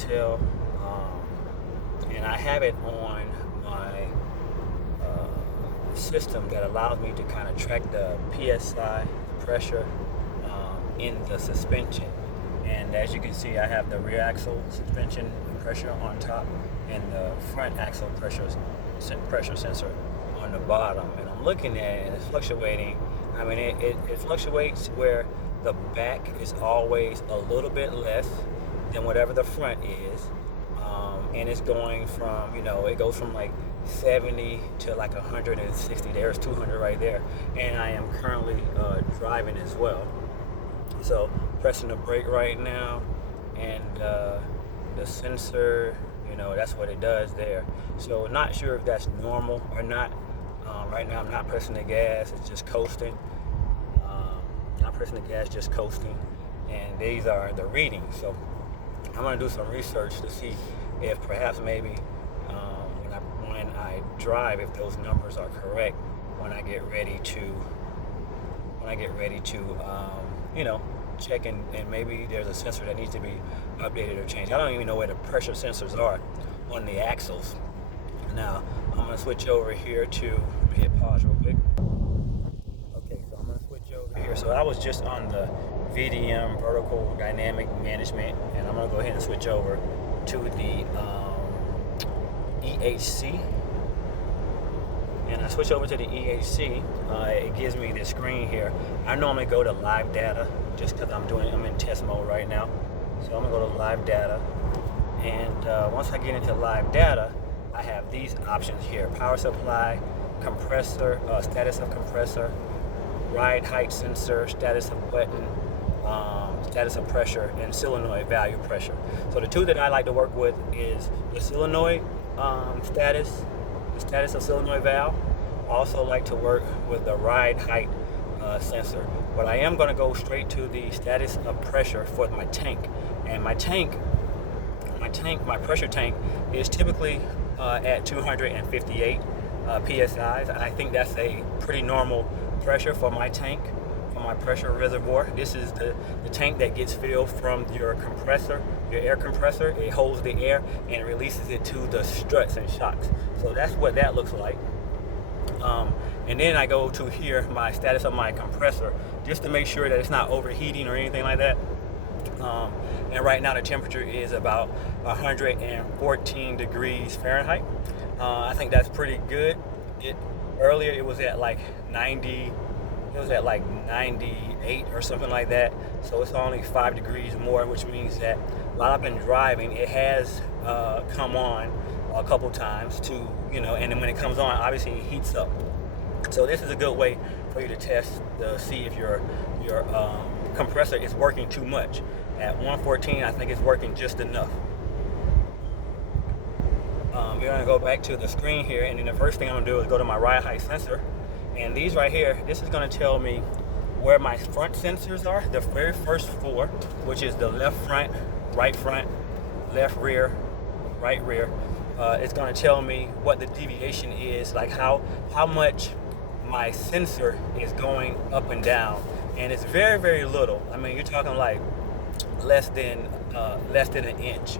tell, and I have it on my system that allows me to kind of track the PSI, the pressure in the suspension. And as you can see, I have the rear axle suspension pressure on top and the front axle pressure sensor on the bottom. And I'm looking at it, and it's fluctuating. I mean, it fluctuates where the back is always a little bit less than whatever the front is. And it's going from, it goes from like 70 to like 160. There's 200 right there. And I am currently driving as well. So pressing the brake right now, and the sensor, that's what it does there. So not sure if that's normal or not. Right now I'm not pressing the gas, it's just coasting. Not pressing the gas, just coasting. And these are the readings. So I'm gonna do some research to see if perhaps maybe when I drive, if those numbers are correct when I get ready to check, and maybe there's a sensor that needs to be updated or changed. I don't even know where the pressure sensors are on the axles. Now I'm gonna switch over here to hit pause real quick. Okay, so I'm gonna switch over here. So I was just on the VDM, vertical dynamic management, and I'm gonna go ahead and switch over to the EHC. And I switch over to the EHC, it gives me this screen here. I normally go to live data just because I'm in test mode right now. So I'm gonna go to live data. And once I get into live data, I have these options here: power supply, compressor, status of compressor, ride height sensor, status of button, status of pressure, and solenoid value pressure. So the two that I like to work with is the solenoid status, the status of solenoid valve. I also like to work with the ride height sensor. But I am going to go straight to the status of pressure for my tank. And my pressure tank is typically at 258 PSIs. I think that's a pretty normal pressure for my tank, for my pressure reservoir. This is the tank that gets filled from your compressor, your air compressor. It holds the air and releases it to the struts and shocks. So that's what that looks like. And then I go to here, my status of my compressor, just to make sure that it's not overheating or anything like that. And right now the temperature is about 114 degrees Fahrenheit. I think that's pretty good. Earlier it was at like 90, it was at like 98 or something like that. So it's only 5 degrees more, which means that while I've been driving, it has come on a couple times to, and then when it comes on, obviously it heats up. So this is a good way for you to test to see if your compressor is working too much. At 114, I think it's working just enough. We're going to go back to the screen here, and then the first thing I'm going to do is go to my ride height sensor. And these right here, this is going to tell me where my front sensors are, the very first four, which is the left front, left rear, right rear. It's going to tell me what the deviation is, like how much my sensor is going up and down. And it's very, very little. I mean, you're talking like less than an inch.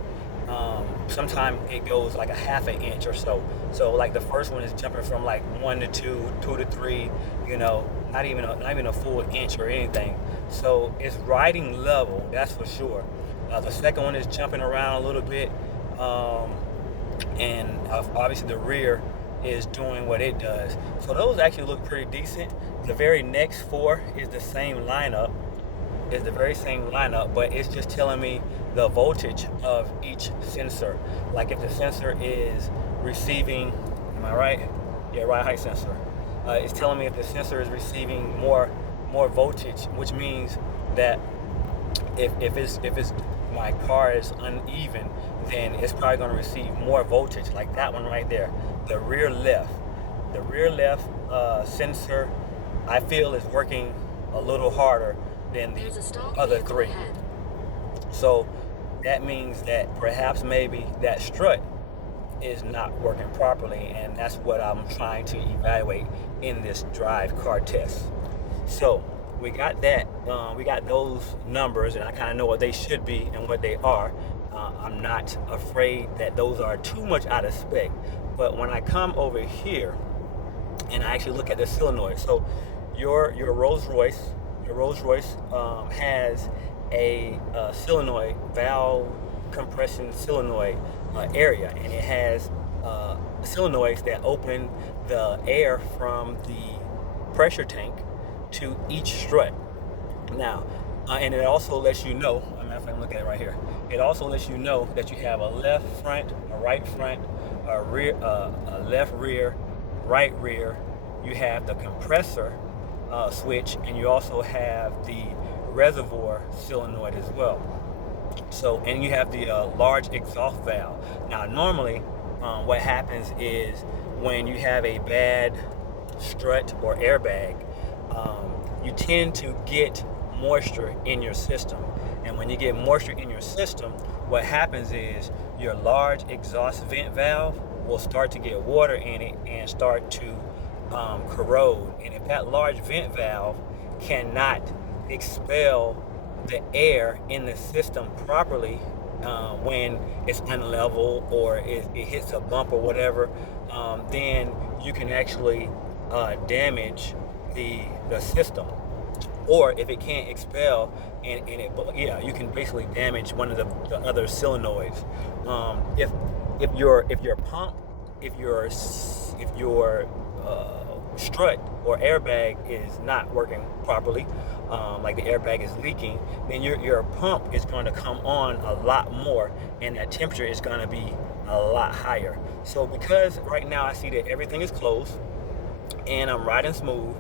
Sometimes it goes like a half an inch or so. So like the first one is jumping from like 1 to 2, 2 to 3, not even a full inch or anything. So it's riding level, that's for sure. The second one is jumping around a little bit, and obviously the rear is doing what it does. So those actually look pretty decent. The very next four is the same lineup. Is the very same lineup, but it's just telling me the voltage of each sensor. Like if the sensor is receiving, am I right? Yeah, ride height sensor. It's telling me if the sensor is receiving more voltage, which means that if it's my car is uneven, then it's probably going to receive more voltage. Like that one right there, the rear left sensor, I feel is working a little harder than the other three. So that means that perhaps maybe that strut is not working properly, and that's what I'm trying to evaluate in this drive car test. So we got that, we got those numbers, and I kind of know what they should be and what they are. I'm not afraid that those are too much out of spec. But when I come over here and I actually look at the solenoid, so your Rolls Royce, has a solenoid valve compression solenoid area, and it has solenoids that open the air from the pressure tank to each strut. Now, and it also lets you know, if I look at it right here, it also lets you know that you have a left front, a right front, a rear, a left rear, right rear. You have the compressor switch, and you also have the reservoir solenoid as well. So, and you have the large exhaust valve. Now, normally, what happens is when you have a bad strut or airbag, you tend to get moisture in your system. And when you get moisture in your system, what happens is your large exhaust vent valve will start to get water in it and start to corrode. And if that large vent valve cannot expel the air in the system properly, when it's unlevel or it hits a bump or whatever, then you can actually damage the system. Or if it can't expel and you can basically damage one of the other solenoids. If your pump, if your strut or airbag is not working properly, like the airbag is leaking, then your pump is going to come on a lot more, and that temperature is going to be a lot higher. So because right now I see that everything is closed and I'm riding smooth,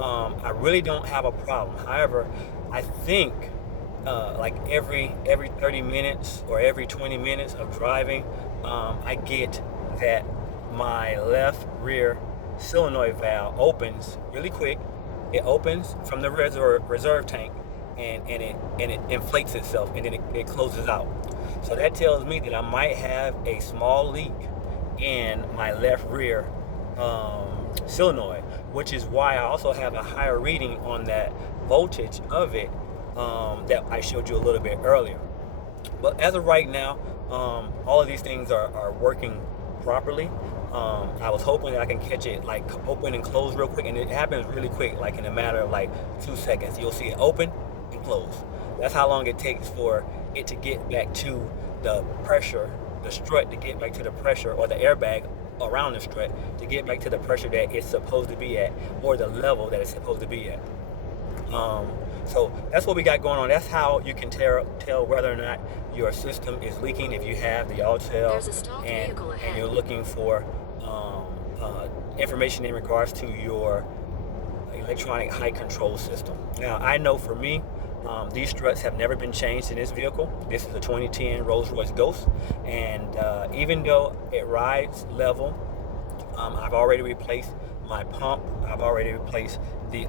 I really don't have a problem. However, I think like every 30 minutes or every 20 minutes of driving, I get that my left rear solenoid valve opens really quick. It opens from the reserve tank, and it inflates itself, and then it closes out. So that tells me that I might have a small leak in my left rear solenoid, which is why I also have a higher reading on that voltage of it that I showed you a little bit earlier. But as of right now, all of these things are working properly. I was hoping that I can catch it like open and close real quick, and it happens really quick, like in a matter of like 2 seconds. You'll see it open and close. That's how long it takes for it to get back to the pressure, the strut to get back to the pressure, or the airbag around the strut to get back to the pressure that it's supposed to be at, or the level that it's supposed to be at. So that's what we got going on. That's how you can tell whether or not your system is leaking if you have the Autel and you're looking for information in regards to your electronic height control system. Now, I know for me, these struts have never been changed in this vehicle. This is a 2010 Rolls Royce Ghost, and even though it rides level, I've already replaced my pump. I've already replaced the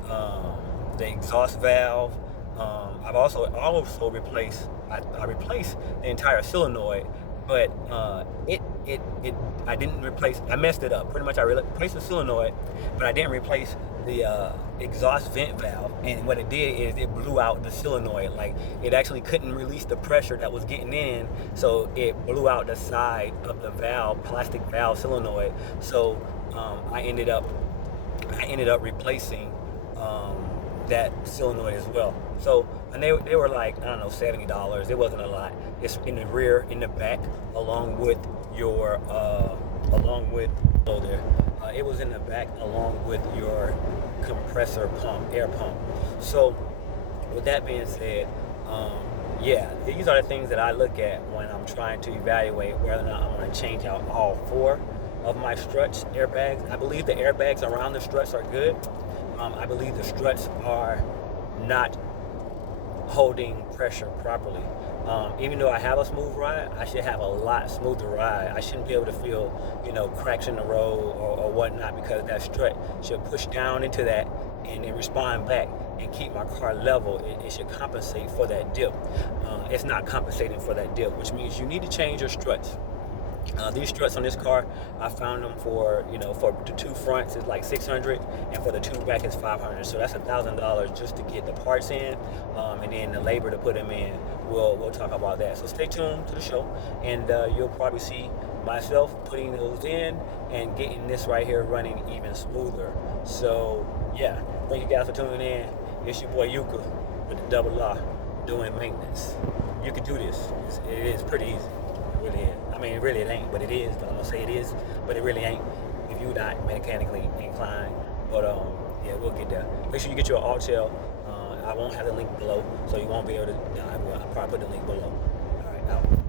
exhaust valve. I've also replaced. I replaced the entire solenoid, but I didn't replace. I messed it up. Pretty much, I replaced the solenoid, but I didn't replace the exhaust vent valve. And what it did is it blew out the solenoid. Like, it actually couldn't release the pressure that was getting in, so it blew out the side of the valve, plastic valve solenoid. So I ended up replacing that solenoid as well. So, and they were like, I don't know, $70. It wasn't a lot. It's in the rear, in the back, along with your it was in the back along with your compressor pump, air pump. So with that being said, yeah, these are the things that I look at when I'm trying to evaluate whether or not I want to change out all 4 of my struts, airbags. I believe the airbags around the struts are good. I believe the struts are not holding pressure properly. Even though I have a smooth ride, I should have a lot smoother ride. I shouldn't be able to feel, cracks in the road or whatnot, because that strut should push down into that and then respond back and keep my car level. It should compensate for that dip. It's not compensating for that dip, which means you need to change your struts. These struts on this car, I found them for, for the two fronts it's like 600, and for the two back is 500. So that's $1,000 just to get the parts in, and then the labor to put them in. We'll talk about that. So stay tuned to the show, and you'll probably see myself putting those in and getting this right here running even smoother. So yeah, thank you guys for tuning in. It's your boy Yuka with the double R doing maintenance. You can do this. It is pretty easy. It really is. I mean, really it ain't, but it is. But I'm gonna say it is, but it really ain't if you're not mechanically inclined. But yeah, we'll get there. Make sure you get your alt tail. I won't have the link below, so you won't be able to. I'll probably put the link below. All right, out.